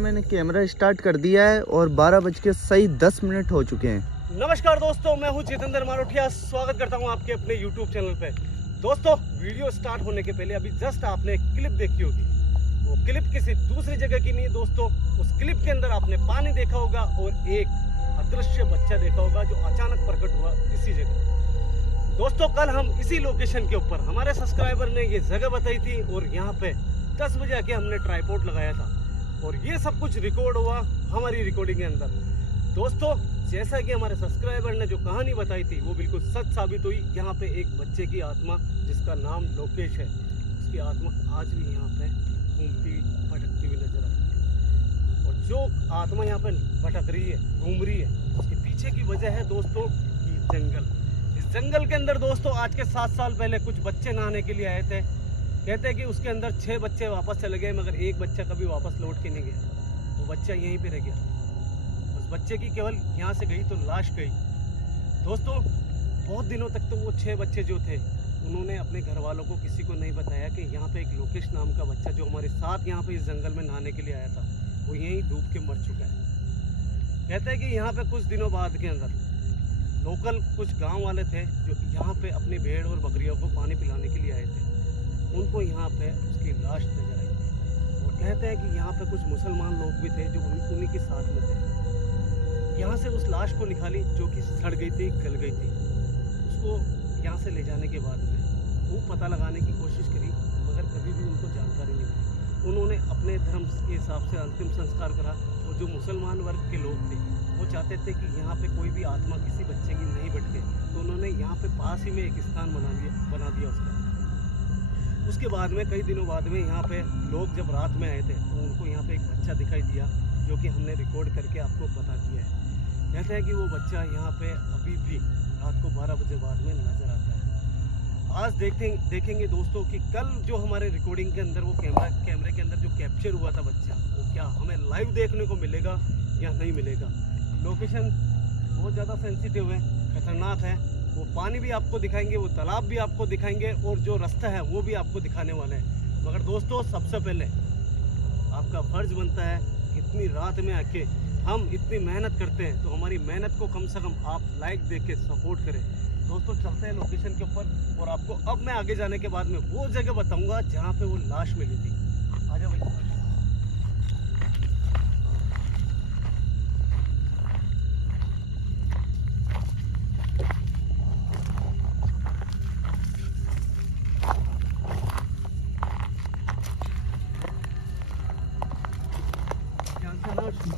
मैंने camera start कर दिया है और 12:10 हो चुके हैं। नमस्कार दोस्तों, मैं हूं जितेंद्र मारोठिया। स्वागत करता हूं आपके अपने YouTube चैनल पे। दोस्तों, वीडियो स्टार्ट होने के पहले अभी जस्ट आपने एक क्लिप देखी होगी। वो क्लिप किसी दूसरी जगह की नहीं है दोस्तों। उस क्लिप के अंदर आपने पानी देखा होगा और एक अदृश्य बच्चा देखा होगा जो अचानक प्रकट हुआ इसी जगह। दोस्तों, कल हम इसी लोकेशन के ऊपर हमारे सब्सक्राइबर ने ये जगह बताई थी और यहाँ पे 10 बजे आके हमने ट्राइपॉड लगाया था और ये सब कुछ रिकॉर्ड हुआ हमारी रिकॉर्डिंग के अंदर। दोस्तों, जैसा कि हमारे सब्सक्राइबर ने जो कहानी बताई थी वो बिल्कुल सच साबित हुई। यहाँ पे एक बच्चे की आत्मा जिसका नाम लोकेश है, उसकी आत्मा आज भी यहाँ पे घूमती हुई भटकती हुई नजर आती है। और जो आत्मा यहाँ पे भटक रही है, घूम रही है, उसके पीछे की वजह है दोस्तों ये जंगल। इस जंगल के अंदर दोस्तों आज के 7 साल पहले कुछ बच्चे नहाने के लिए आए थे। कहते हैं कि उसके अंदर 6 बच्चे वापस चले गए मगर एक बच्चा कभी वापस लौट के नहीं गया। वो बच्चा यहीं पे रह गया। उस बच्चे की केवल यहाँ से गई तो लाश गई। दोस्तों, बहुत दिनों तक तो वो 6 बच्चे जो थे उन्होंने अपने घर वालों को किसी को नहीं बताया कि यहाँ पे एक लोकेश नाम का बच्चा जो हमारे साथ यहाँ पे इस जंगल में नहाने के लिए आया था वो यहीं डूब के मर चुका है। कहते हैं कि यहाँ पे कुछ दिनों बाद के अंदर लोकल कुछ गाँव वाले थे जो यहाँ पे अपनी भेड़ और बकरियों को पानी पिलाने के लिए आए थे। उनको यहाँ पे उसकी लाश नजर आई और कहते हैं कि यहाँ पे कुछ मुसलमान लोग भी थे जो उन्हीं के साथ में थे। यहाँ से उस लाश को निकाली जो कि सड़ गई थी, गल गई थी। उसको यहाँ से ले जाने के बाद में वो पता लगाने की कोशिश करी मगर कभी भी उनको जानकारी नहीं मिली। उन्होंने अपने धर्म के हिसाब से अंतिम संस्कार करा और जो मुसलमान वर्ग के लोग थे वो चाहते थे कि यहाँ पे कोई भी आत्मा किसी बच्चे की नहीं भटके, तो उन्होंने यहाँ पे पास ही में एक स्थान बना दिया उसका। उसके बाद में कई दिनों बाद में यहाँ पे लोग जब रात में आए थे तो उनको यहाँ पे एक बच्चा दिखाई दिया जो कि हमने रिकॉर्ड करके आपको बता दिया है। कहते हैं कि वो बच्चा यहाँ पे अभी भी रात को 12 बजे बाद में नजर आता है। आज देखेंगे दोस्तों कि कल जो हमारे रिकॉर्डिंग के अंदर वो कैमरे के अंदर जो कैप्चर हुआ था बच्चा, वो क्या हमें लाइव देखने को मिलेगा या नहीं मिलेगा। लोकेशन बहुत ज़्यादा सेंसिटिव है, खतरनाक है। वो पानी भी आपको दिखाएंगे, वो तालाब भी आपको दिखाएंगे और जो रास्ता है वो भी आपको दिखाने वाले हैं। मगर दोस्तों, सबसे पहले आपका फर्ज बनता है कि इतनी रात में आके हम इतनी मेहनत करते हैं तो हमारी मेहनत को कम से कम आप लाइक दे के सपोर्ट करें। दोस्तों, चलते हैं लोकेशन के ऊपर और आपको अब मैं आगे जाने के बाद में वो जगह बताऊंगा जहाँ पे वो लाश मिली थी। आ जाओ भाई।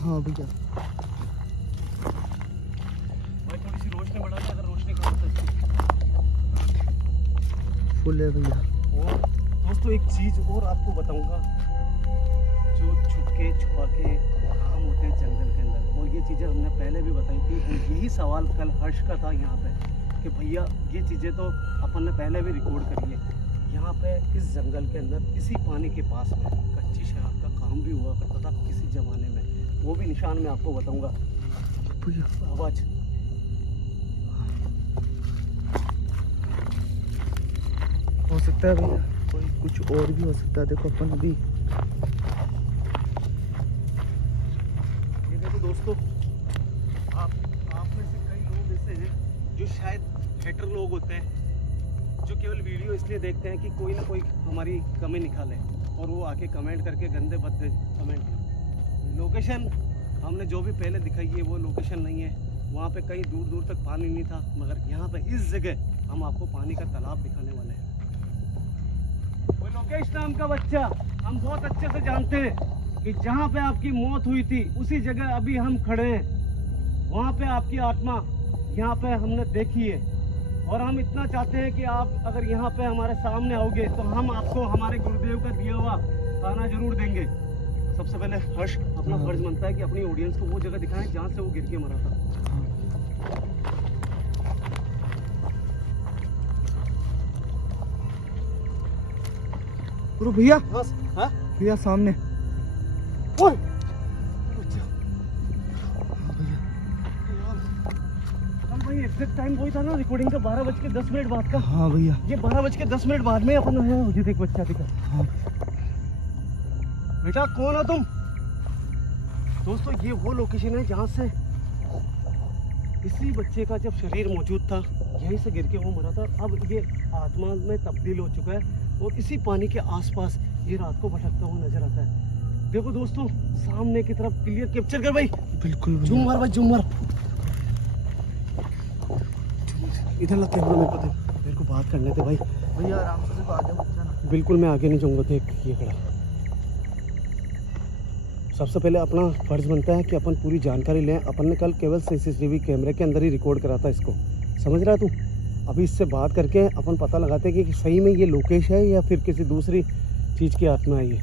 हाँ भैया, भाई थोड़ी सी रोशनी बढ़ा दे, अगर रोशनी कम तो फुल है भैया। और दोस्तों, एक चीज़ और आपको बताऊंगा जो छुपा के काम होते हैं जंगल के अंदर, और ये चीज़ें हमने पहले भी बताई थी। और यही सवाल कल हर्ष का था यहाँ पे कि भैया ये चीज़ें तो अपन ने पहले भी रिकॉर्ड करी है। यहाँ पे इस जंगल के अंदर इसी पानी के पास में कच्ची शराब का काम भी हुआ करता था किसी ज़माने में। वो भी निशान मैं आपको बताऊंगा। आवाज हो सकता है भैया, कोई कुछ और भी हो सकता है। देखो अपन अभी ये देखो दोस्तों, आप में से कई लोग ऐसे हैं जो शायद हेटर लोग होते हैं जो केवल वीडियो इसलिए देखते हैं कि कोई ना कोई हमारी कमी निकाले और वो आके कमेंट करके गंदे भद्दे कमेंट। लोकेशन हमने जो भी पहले दिखाई है वो लोकेशन नहीं है। वहाँ पे कहीं दूर दूर तक पानी नहीं था मगर यहाँ पे इस जगह हम आपको पानी का तालाब दिखाने वाले हैं। वो लोकेश नाम का बच्चा हम बहुत अच्छे से जानते हैं कि जहाँ पे आपकी मौत हुई थी उसी जगह अभी हम खड़े हैं। वहाँ पे आपकी आत्मा यहाँ पे हमने देखी है और हम इतना चाहते हैं कि आप अगर यहाँ पे हमारे सामने आओगे तो हम आपको हमारे गुरुदेव का दिया हुआ खाना जरूर देंगे। सबसे पहले हर्ष अपना फर्ज बनता है कि अपनी ऑडियंस को वो जगह दिखाएं जहाँ से वो गिर के मरा था। भैया, बस हाँ भैया सामने। ओए भाई, एग्जैक्ट टाइम वही था ना रिकॉर्डिंग का, 12:10 बाद का। हाँ भैया, ये 12:10 बाद में अपन मुझे एक बच्चा दिखा। हाँ बेटा कौन हो तुम? दोस्तों ये वो लोकेशन है जहाँ से इसी बच्चे का जब शरीर मौजूद था यहीं से गिर के वो मरा था। अब ये आत्मा में तब्दील हो चुका है और इसी पानी के आसपास ये रात को भटकता हुआ नजर आता है। देखो दोस्तों सामने की तरफ क्लियर कैप्चर कर भाई। बिल्कुल जूम मार भाई, जूम मार। इधर लग कैमरा मेरे को बात करने थे भाई। भैया आराम से सिर्फ आगे मत जाना। बिल्कुल मैं आगे नहीं जाऊँगा। देख ये खड़ा। सबसे पहले अपना फर्ज बनता है कि अपन पूरी जानकारी लें। अपन ने कल केवल सीसीटीवी कैमरे के अंदर ही रिकॉर्ड करा था इसको, समझ रहा तू। अभी इससे बात करके अपन पता लगाते हैं कि सही में ये लोकेश है या फिर किसी दूसरी चीज़ की आत्मा है ये।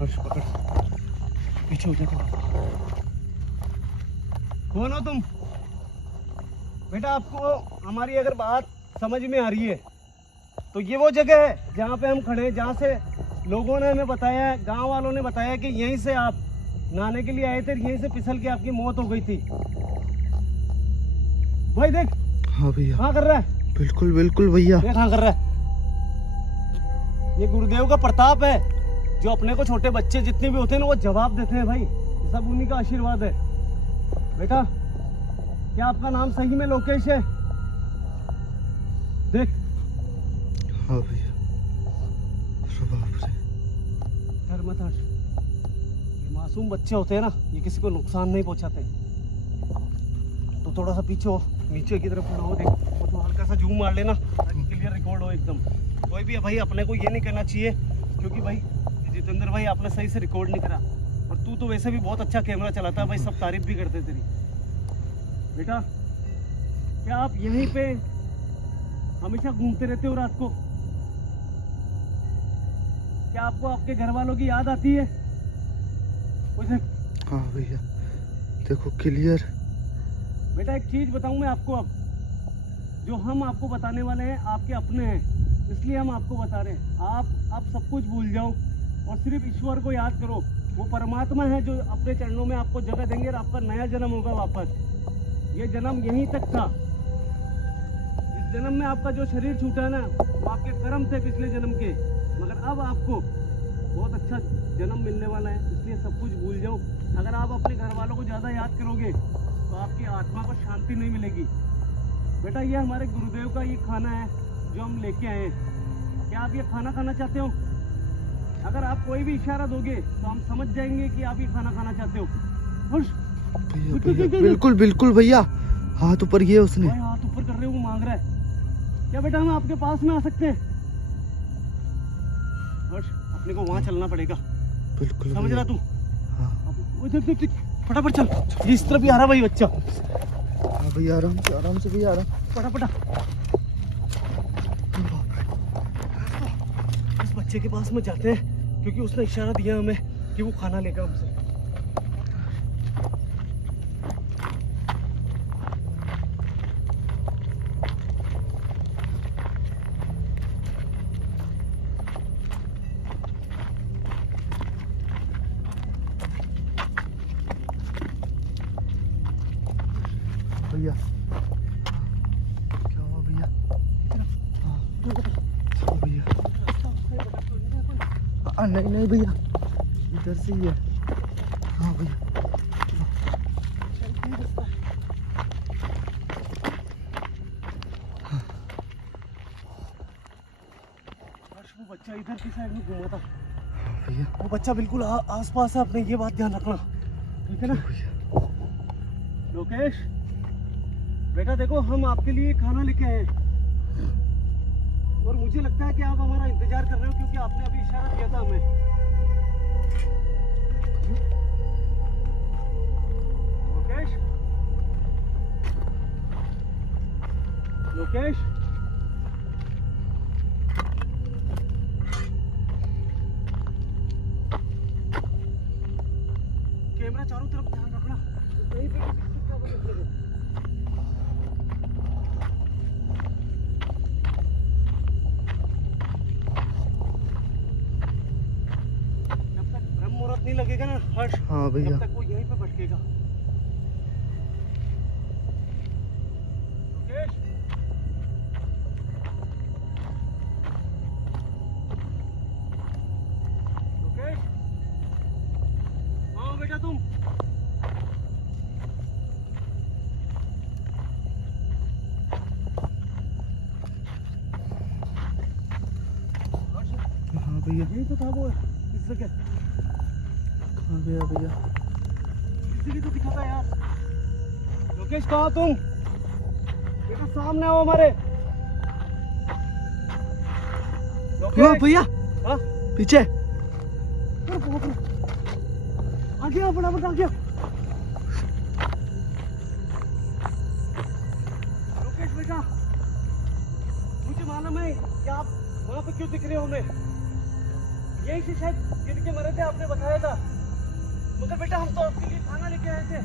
हर्ष पकड़, पीछे हो जाता। कौन हो तुम? बेटा आपको हमारी अगर बात समझ में आ रही है तो ये वो जगह है जहाँ पे हम खड़े हैं, जहाँ से लोगों ने हमें बताया है, गांव वालों ने बताया कि यहीं से आप नहाने के लिए आए थे, यहीं से फिसल के आपकी मौत हो गई थी। भाई देख। हाँ भैया। हाँ कर रहा है। बिल्कुल बिल्कुल भैया। देख हाँ कर रहा है। ये गुरुदेव का प्रताप है जो अपने को छोटे बच्चे जितने भी होते हैं ना वो जवाब देते हैं भाई। ये सब उन्हीं का आशीर्वाद है। बेटा क्या आपका नाम सही में लोकेश है? देख। हाँ भैया। डर मत हर्ष। ये मासूम बच्चे होते हैं ना, ये किसी को नुकसान नहीं पहुंचाते। तो थोड़ा सा पीछे हो, नीचे की तरफ खड़ा हो। देख वो तो हल्का सा जूम मार लेना ताकि क्लियर रिकॉर्ड हो एकदम। कोई भी है भाई अपने को ये नहीं करना चाहिए क्योंकि भाई जितेंद्र भाई आपने सही से रिकॉर्ड नहीं करा और तू तो वैसे भी बहुत अच्छा कैमरा चलाता है भाई, सब तारीफ भी करते तेरी। बेटा क्या आप यहीं पे हमेशा घूमते रहते हो रात को? क्या आपको आपके घर वालों की याद आती है? हाँ भैया देखो क्लियर। बेटा एक चीज बताऊं मैं आपको, अब जो हम आपको बताने वाले हैं आपके अपने हैं, इसलिए हम आपको बता रहे हैं। आप सब कुछ भूल जाओ और सिर्फ ईश्वर को याद करो। वो परमात्मा है जो अपने चरणों में आपको जगह देंगे और आपका नया जन्म होगा वापस। ये जन्म यहीं तक था। इस जन्म में आपका जो शरीर छूटा ना वो आपके कर्म थे पिछले जन्म के, मगर अब आपको बहुत अच्छा जन्म मिलने वाला है, इसलिए सब कुछ भूल जाओ। अगर आप अपने घर वालों को ज़्यादा याद करोगे तो आपकी आत्मा को शांति नहीं मिलेगी। बेटा ये हमारे गुरुदेव का ये खाना है जो हम लेके आए हैं। क्या आप ये खाना खाना चाहते हो? अगर आप कोई भी इशारा दोगे तो हम समझ जाएंगे कि आप ये खाना खाना चाहते हो। बिल्कुल बिल्कुल भैया। हाथ ऊपर किए उसने। हाथ ऊपर कर रहे हो, वो मांग रहा है। क्या बेटा हम आपके पास में आ सकते हैं? हर्ष अपने को वहाँ चलना पड़ेगा। बिल्कुल समझ रहा तू? हाँ। फटाफट चल, ये इस तरफ ही आ रहा भाई बच्चा। हाँ भैया आराम से भैया आराम। फटाफट इस बच्चे के पास में जाते हैं क्योंकि उसने इशारा दिया हमें कि वो खाना लेगा हमसे। भैया क्या हुआ भैया? हाँ भैया। नहीं भैया इधर से ही है। हाँ भैया वो बच्चा इधर की साइड में घूमा था। भैया वो बच्चा बिल्कुल आसपास है, अपने ये बात ध्यान रखना, ठीक है ना? लोकेश बेटा देखो हम आपके लिए खाना लेके आए हैं और मुझे लगता है कि आप हमारा इंतजार कर रहे हो क्योंकि आपने अभी इशारा दिया था हमें। लोकेश लोकेश कैमरा चारों तरफ ध्यान रखना, कहीं पे किसी का वजह नहीं है। जब तक ब्रह्म मुहूर्त नहीं लगेगा ना हर्ष, हाँ भैया तब तक वो यहीं पे भटकेगा। लोकेश भैया यही तो था वो इस जगह। कहाँ गया भैया? इस जगह तो दिखा था यार। लोकेश कहाँ हो तुम? बेटा सामने आओ हमारे। हाँ भैया हाँ? पीछे। आ गया फटाफट आ गया। लोकेश बेटा मुझे मालूम है कि आप वहाँ पे क्यों दिख रहे हो हमें। यही से शायद गिर के मरे थे, आपने बताया था। मगर बेटा हम तो आपके लिए खाना लेके आए थे।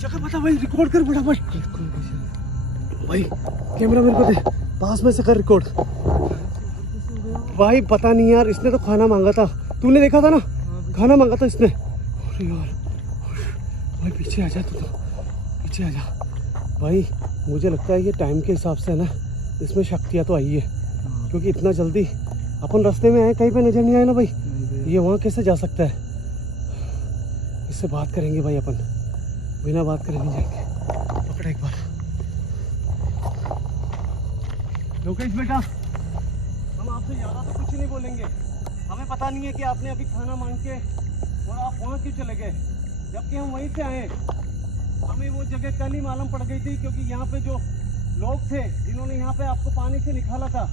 जगह बता भाई, रिकॉर्ड कर फटाफट। बिल्कुल भैया। भाई कैमरा मेरे को दे, पास में से कर रिकॉर्ड। भाई पता नहीं यार, इसने तो खाना मांगा था, तूने देखा था ना? खाना मांगा था इसने। अरे यार भाई पीछे आ जा, तू तो पीछे आ जा। भाई मुझे लगता है ये टाइम के हिसाब से है ना, इसमें शक्तियाँ तो आई है। क्योंकि इतना जल्दी अपन रास्ते में आए, कहीं पे नजर नहीं आया ना भाई। ये वहाँ कैसे जा सकता है? इससे बात करेंगे भाई अपन, बिना बात करे नहीं जाएंगे। पकड़ एक बार। लोकेश बेटा हम आपसे ज़्यादा तो कुछ नहीं बोलेंगे। हमें पता नहीं है कि आपने अभी खाना मांग के और आप वहाँ क्यों चले गए, जबकि हम वहीं से आए। हमें वो जगह कल ही मालूम पड़ गई थी, क्योंकि यहाँ पे जो लोग थे जिन्होंने यहाँ पे आपको पानी से निकाला था,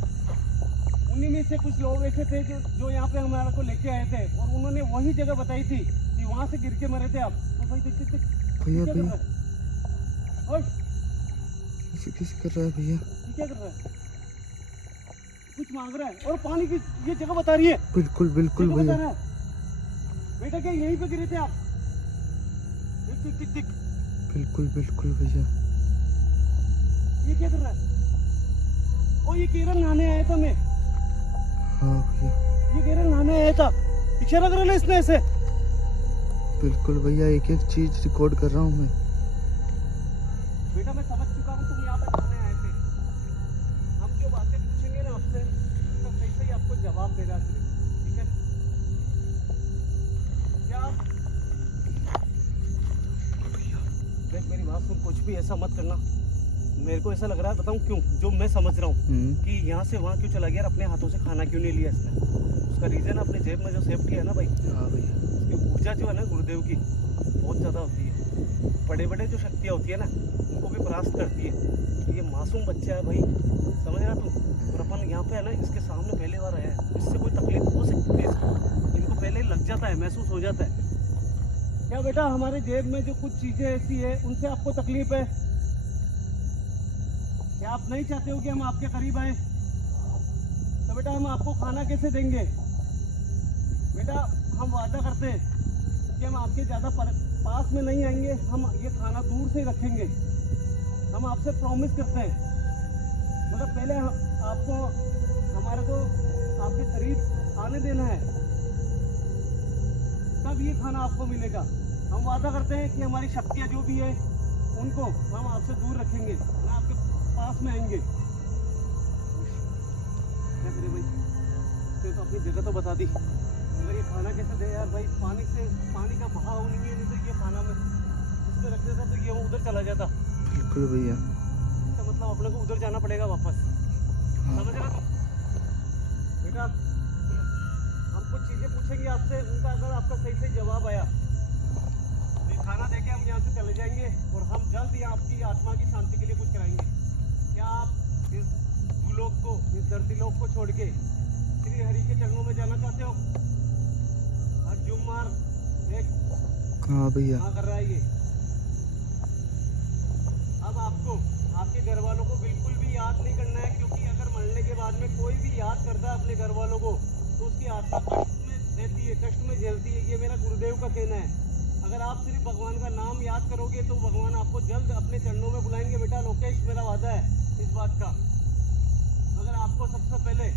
उन्हीं में से कुछ लोग ऐसे थे जो यहाँ पे हमारे को लेके आए थे, और उन्होंने वही जगह बताई थी कि वहाँ से गिर के मरे थे आप। तो भाई देखते भैया भैया और किसी कर रहा है भैया? क्या कर रहा है? कुछ मांग रहा है और पानी की ये जगह बता रही है। बिल्कुल बिल्कुल जगह भैया। बता रहा है। बेटा क्या यहीं पे गिरे थे आप? टिक टिक टिक टिक। बिल्कुल बिल्कुल भैया। ये क्या कर रहा है? ओ ये केरल नहाने आया था मैं। हाँ भैया ये केरल नहाने आया था। इशारा कर रहा है इसने ऐसे। बिल्कुल भैया, एक एक चीज रिकॉर्ड कर रहा हूँ मैं। बेटा मैं समझ चुका हूँ तुम यहाँ पे नहाने आए थे। हम जो बातें पूछेंगे ना आपसे, उसका सही सही आपको जवाब देना सिर्फ, ठीक है? क्या आप देख मेरी बात सुन, कुछ भी ऐसा मत करना। मेरे को ऐसा लग रहा है, बताऊं क्यों? जो मैं समझ रहा हूँ कि यहाँ से वहाँ क्यों चला गया और अपने हाथों से खाना क्यों नहीं लिया इसने। उसका रीजन अपने जेब में जो सेफ्टी है ना भाई। हाँ भैया। उसकी ऊर्जा जो है ना गुरुदेव की, बहुत ज़्यादा होती है। बड़े बड़े जो शक्तियाँ होती है ना, उनको भी परास्त करती है। तो ये मासूम बच्चा है भाई, समझ रहा तुम? और अपन यहाँ पे है ना, इसके सामने पहले बार आया है, इससे कोई तकलीफ हो सकती है इसको। इनको पहले ही लग जाता है, महसूस हो जाता है। क्या बेटा हमारे जेब में जो कुछ चीज़ें ऐसी है उनसे आपको तकलीफ है? क्या आप नहीं चाहते हो कि हम आपके करीब आए? तो बेटा हम आपको खाना कैसे देंगे? बेटा हम वादा करते हैं कि हम आपके ज़्यादा पास में नहीं आएंगे, हम ये खाना दूर से ही रखेंगे। हम आपसे प्रॉमिस करते हैं। मगर पहले आपको हमारे को आपके करीब आने देना है, तब ये खाना आपको मिलेगा। हम वादा करते हैं कि हमारी शक्तियाँ जो भी है उनको हम आपसे दूर रखेंगे, ना आपके पास में आएंगे। क्या करें भाई, इसने तो अपनी जगह तो बता दी, मगर ये खाना कैसे दे यार भाई? पानी का बहाव नहीं है, नहीं तो ये खाना में इसमें रख देता तो ये उधर चला जाता। बिल्कुल भैया। इसका मतलब अपने को उधर जाना पड़ेगा वापस। समझ रहा तू? बेटा हम कुछ चीज़ें पूछेंगे आपसे, उनका अगर आपका सही सही जवाब आया तो ये खाना देके हम यहाँ से चले जाएंगे, और हम जल्द ही आपकी आत्मा की शांति के लिए कुछ कराएंगे। क्या आप इस भूलोक को, इस धरती लोक को छोड़ के श्री हरि के चरणों में जाना चाहते हो? हर जुम्मार एक हाँ भैया। हाँ कर रहा है ये। अब आपको आपके घर वालों को बिल्कुल भी याद नहीं करना है, क्योंकि अगर मरने के बाद में कोई भी याद करता है अपने घर वालों को तो उसकी आत्मा कष्ट में रहती है, कष्ट में झेलती है। ये मेरा गुरुदेव का कहना है। अगर आप सिर्फ भगवान का नाम याद करोगे तो भगवान आपको जल्द अपने चरणों में बुलाएंगे। बेटा लोकेश मेरा वादा है इस बात का। मगर आपको सबसे पहले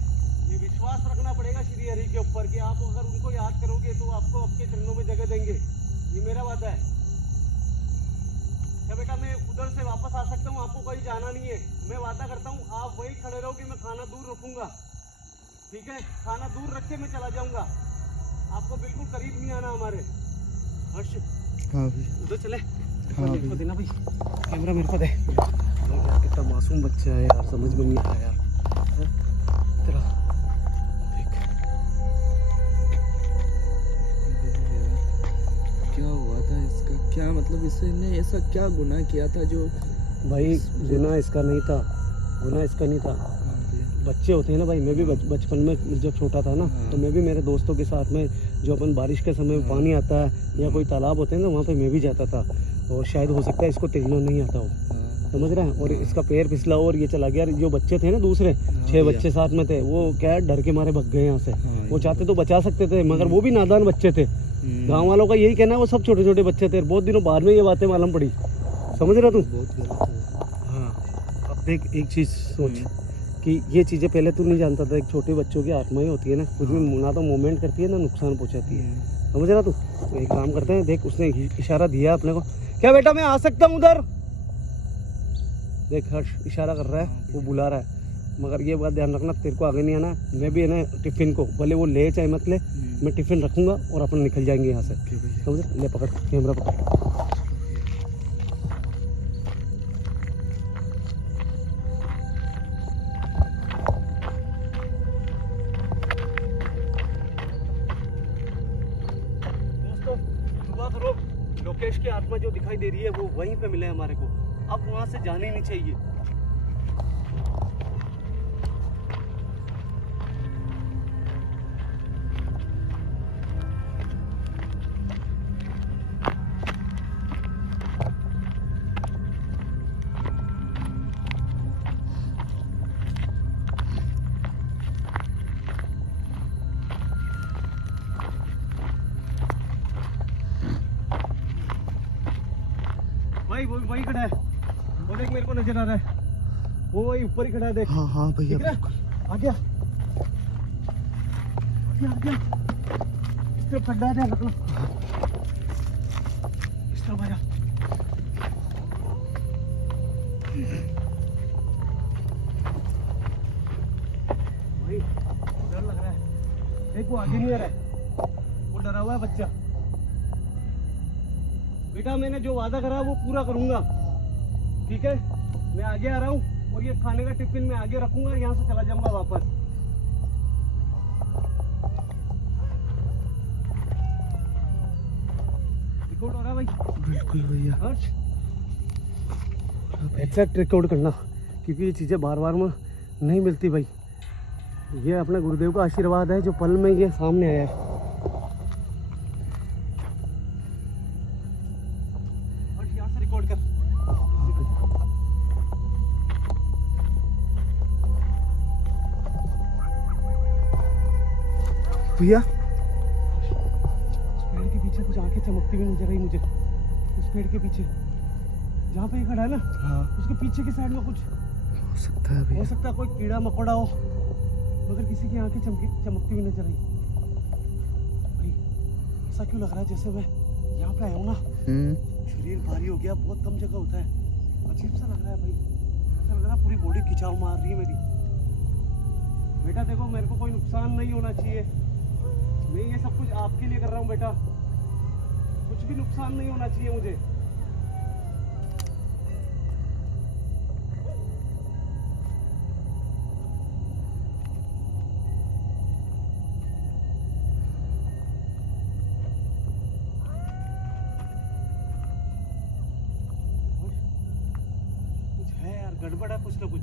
ये विश्वास रखना पड़ेगा श्री हरि के ऊपर कि आप अगर उनको याद करोगे तो आपको आपके चरणों में जगह देंगे। ये मेरा वादा है। क्या बेटा मैं उधर से वापस आ सकता हूँ? आपको कहीं जाना नहीं है। मैं वादा करता हूँ आप वहीं खड़े रहोगे, मैं खाना दूर रखूंगा, ठीक है? खाना दूर रख के मैं चला जाऊंगा, आपको बिल्कुल करीब नहीं आना हमारे। हर्ष हाँ भैया। उधर चले। हाँ मेरे को भैया। देना भाई, कैमरा मेरे को दे। यार कितना मासूम बच्चा है यार, समझ में नहीं आता यार। चलो क्या मतलब इसने ऐसा क्या गुनाह किया था जो? भाई गुनाह इसका नहीं था, गुनाह इसका नहीं था। हाँ भैया। बच्चे होते हैं ना भाई, मैं भी बचपन में जब छोटा था ना, हाँ। तो मैं भी मेरे दोस्तों के साथ में, जो अपन बारिश के समय में हाँ। पानी आता है या कोई तालाब होते हैं ना, वहाँ पे मैं भी जाता था। और शायद हो सकता है इसको तैरना नहीं आता हो, हाँ। समझ रहे हैं, और हाँ। इसका पैर फिसला और ये चला गया। जो बच्चे थे ना दूसरे हाँ 6 भैया। बच्चे साथ में थे, वो क्या है, डर के मारे भग गए यहाँ से। हाँ, वो ये चाहते तो बचा सकते थे, मगर वो भी नादान बच्चे थे। हम्म। गाँव वालों का यही कहना है, वो सब छोटे छोटे बच्चे थे। बहुत दिनों बाद में ये बातें मालूम पड़ी, समझ रहा तू? बहुत गलत हुआ। हाँ, अब देख एक चीज़ सोच कि ये चीज़ें पहले तू नहीं जानता था। एक छोटे बच्चों की आत्मा ही होती है ना, कुछ भी ना तो मूवमेंट करती है ना नुकसान पहुंचाती है, समझ रहा तू? तो एक काम करते हैं, देख उसने इशारा दिया अपने को, क्या बेटा मैं आ सकता हूँ उधर? देख हर्ष इशारा कर रहा है, वो बुला रहा है। मगर ये बात ध्यान रखना, तेरे को आगे नहीं आना। मैं भी है ना टिफ़िन को, भले वो ले चाहे मत ले, मैं टिफ़िन रखूँगा और अपन निकल जाएंगे यहाँ से, ओके भैया। समझ? ले पकड़ कैमरा पकड़। दुआ करो लोकेश की आत्मा जो दिखाई दे रही है वो वहीं पे मिले हमारे को। अब वहां से जाने ही नहीं चाहिए। भाई वो वहीं खड़ा है, वो देख मेरे को नजर आ रहा है, वो वही ऊपर ही खड़ा है, देख। हाँ हाँ भैया दिख रहा है? बिल्कुल। आ गया, आ गया। इस तरफ खड्डा है, ध्यान रखना। इस तरफ आ जा। भाई डर लग रहा है, देख वो आगे नहीं आ रहा है, वो डरा हुआ है बच्चा। बेटा मैंने जो वादा करा वो पूरा करूंगा, ठीक है? मैं आगे आ रहा हूँ और ये खाने का टिफिन मैं आगे रखूंगा, यहाँ से चला जाऊंगा वापस। रिकॉर्ड हो रहा है भाई? बिल्कुल भैया। हर्ष एक्जैक्ट रिकॉर्ड करना, क्योंकि ये चीज़ें बार बार में नहीं मिलती भाई। ये अपने गुरुदेव का आशीर्वाद है जो पल में ये सामने आया है। हर्ष यहाँ से रिकॉर्ड कर। भैया उस पेड़ के पीछे कुछ आंखें चमकती हुई नजर आई मुझे, उस पेड़ के पीछे जहाँ पे ये खड़ा है ना, हाँ उसके पीछे की साइड में कुछ हो सकता है हो भैया। सकता है, कोई कीड़ा मकोड़ा हो, मगर किसी की आंखें चमकती हुई नजर आई। भाई ऐसा क्यों लग रहा है जैसे मैं यहाँ पे आया हूँ ना, शरीर भारी हो गया, बहुत कम जगह होता है, अजीब सा लग रहा है भाई। ऐसा लग रहा है पूरी बॉडी खिंचाव मार रही है मेरी। बेटा देखो मेरे को कोई नुकसान नहीं होना चाहिए, मैं ये सब कुछ आपके लिए कर रहा हूँ बेटा, कुछ भी नुकसान नहीं होना चाहिए मुझे। कुछ है यार, गड़बड़ है कुछ ना कुछ,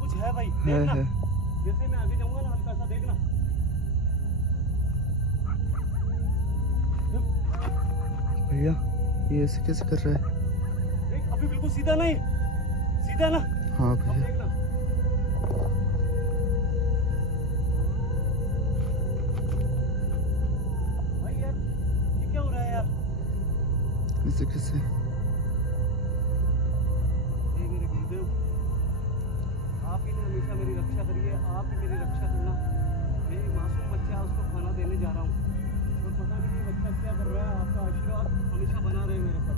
कुछ है भाई, देखना। है। जैसे मैं आगे जाऊंगा ना, हल्का सा देखना। भैया ये ऐसे कैसे कर रहा है? देख अभी बिल्कुल सीधा नहीं, सीधा ना। हाँ अब भैया। देखना। भाई यार ये क्या हो रहा है यार? ऐसे कैसे? हे मेरे गुरुदेव, आप ही ने हमेशा मेरी रक्षा करी है, आप ही मेरी रक्षा करना। मैं ये मासूम बच्चा है, उसको खाना देने जा रहा हूँ और पता नहीं ये बच्चा क्या कर रहा है। आपका आशीर्वाद हमेशा बना रहे मेरे पर।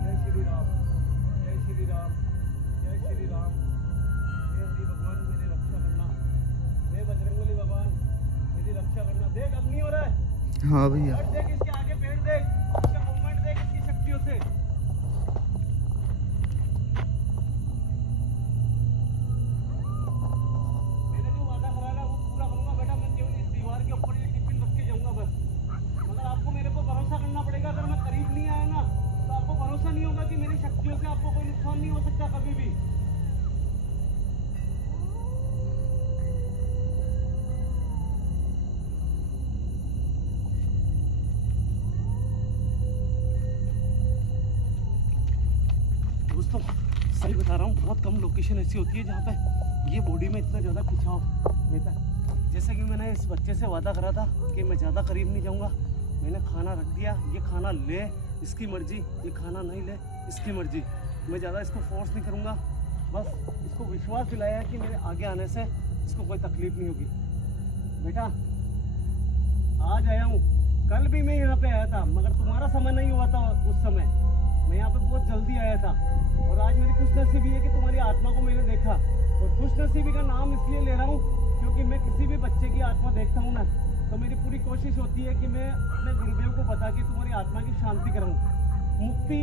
जय श्री राम, जय श्री राम, जय श्री राम, जय श्री राम। हे हरि भगवान मेरी रक्षा करना, हे बजरंगबली भगवान मेरी रक्षा करना। देख अब नहीं हो रहा है। हाँ भैया। और देख इसके आगे पेड़ देख, इसका मूवमेंट देख इसकी शक्तियों से। मैंने जो वादा करा ना वो पूरा करूंगा बेटा, मैं केवल इस दीवार के ऊपर ये टिफिन रख के जाऊंगा बस। दोस्तों सही बता रहा हूँ, बहुत कम लोकेशन ऐसी होती है जहाँ पे ये बॉडी में इतना ज़्यादा खिंचाव रहता है। जैसे कि मैंने इस बच्चे से वादा करा था कि मैं ज़्यादा करीब नहीं जाऊँगा, मैंने खाना रख दिया, ये खाना ले इसकी मर्जी, ये खाना नहीं ले इसकी मर्जी, मैं ज़्यादा इसको फोर्स नहीं करूँगा, बस इसको विश्वास दिलाया है कि मेरे आगे आने से इसको कोई तकलीफ नहीं होगी। बेटा आज आया हूँ, कल भी मैं यहाँ पे आया था मगर तुम्हारा समय नहीं हुआ था उस समय, मैं यहाँ पे बहुत जल्दी आया था। और आज मेरी खुशनसीबी है कि तुम्हारी आत्मा को मैंने देखा, और खुशनसीबी का नाम इसलिए ले रहा हूँ क्योंकि मैं किसी भी बच्चे की आत्मा देखता हूँ ना, तो मेरी पूरी कोशिश होती है कि मैं अपने गुरुदेव को बता के तुम्हारी आत्मा की शांति कराऊँ। मुक्ति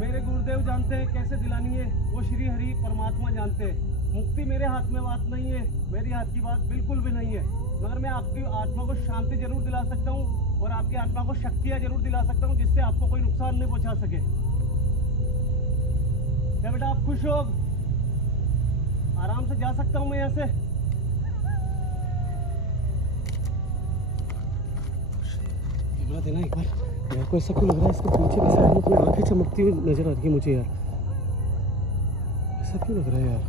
मेरे गुरुदेव जानते हैं कैसे दिलानी है, वो श्री हरि परमात्मा जानते हैं। मुक्ति मेरे हाथ में बात नहीं है, मेरी हाथ की बात बिल्कुल भी नहीं है, मगर मैं आपकी आत्मा को शांति जरूर दिला सकता हूँ और आपकी आत्मा को शक्तियाँ जरूर दिला सकता हूँ जिससे आपको कोई नुकसान नहीं पहुँचा सके। क्या बेटा आप खुश हो? आराम से जा सकता हूँ मैं यहाँ से? कैमरा देना एक बार। यार को ऐसा क्यों लग रहा है, इसके पीछे की साइड में कोई आंखें चमकती हुई नजर आ रही है मुझे यार, ऐसा क्यों लग रहा है यार,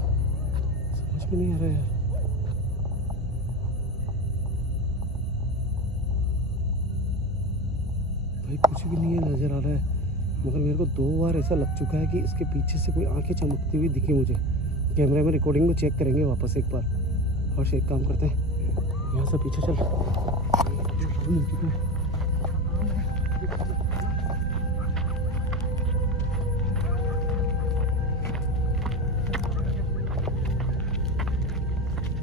समझ में नहीं आ रहा है यार। भाई कुछ भी नहीं है नजर आ रहा है, मगर मेरे को 2 बार ऐसा लग चुका है कि इसके पीछे से कोई आंखें चमकती हुई दिखी मुझे। कैमरे में रिकॉर्डिंग में चेक करेंगे वापस एक बार। और एक काम करते हैं, यहाँ से पीछे चल,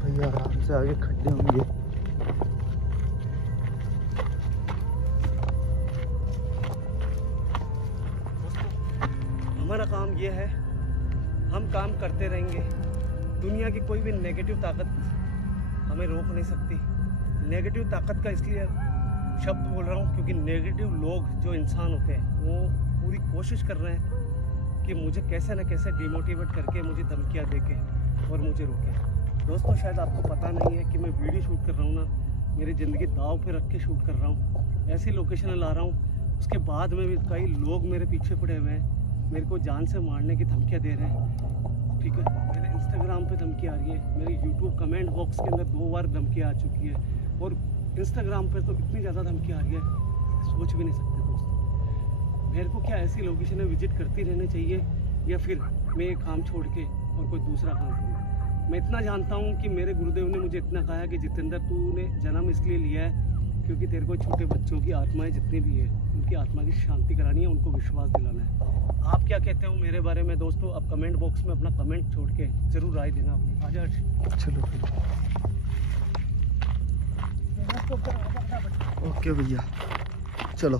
भैया आराम से आगे खड्डे होंगे। हमारा काम ये है, हम काम करते रहेंगे। दुनिया की कोई भी नेगेटिव ताकत हमें रोक नहीं सकती। नेगेटिव ताकत का इसलिए शब्द बोल रहा हूँ क्योंकि नेगेटिव लोग जो इंसान होते हैं वो पूरी कोशिश कर रहे हैं कि मुझे कैसे न कैसे डिमोटिवेट करके, मुझे धमकियाँ देके और मुझे रोके। दोस्तों शायद आपको पता नहीं है कि मैं वीडियो शूट कर रहा हूँ ना, मेरी ज़िंदगी दाव पे रख के शूट कर रहा हूँ, ऐसी लोकेशन ला रहा हूँ, उसके बाद में भी कई लोग मेरे पीछे पड़े हुए हैं, मेरे को जान से मारने की धमकियाँ दे रहे हैं। ठीक है, मेरे इंस्टाग्राम पे धमकी आ रही है, मेरे यूट्यूब कमेंट बॉक्स के अंदर 2 बार धमकी आ चुकी है, और इंस्टाग्राम पे तो इतनी ज़्यादा धमकी आ रही है सोच भी नहीं सकते दोस्तों। मेरे को क्या ऐसी लोकेशन विजिट करती रहनी चाहिए या फिर मैं ये काम छोड़ के और कोई दूसरा काम करूँ? मैं इतना जानता हूँ कि मेरे गुरुदेव ने मुझे इतना कहा कि जितेंद्र तूने जन्म इसलिए लिया है क्योंकि तेरे को छोटे बच्चों की आत्माएं जितनी भी है उनकी आत्मा की शांति करानी है, उनको विश्वास दिलाना है। आप क्या कहते हो मेरे बारे में दोस्तों? आप कमेंट बॉक्स में अपना कमेंट छोड़ के जरूर राय देना अपनी। आ जा। चलो ओके भैया, चलो।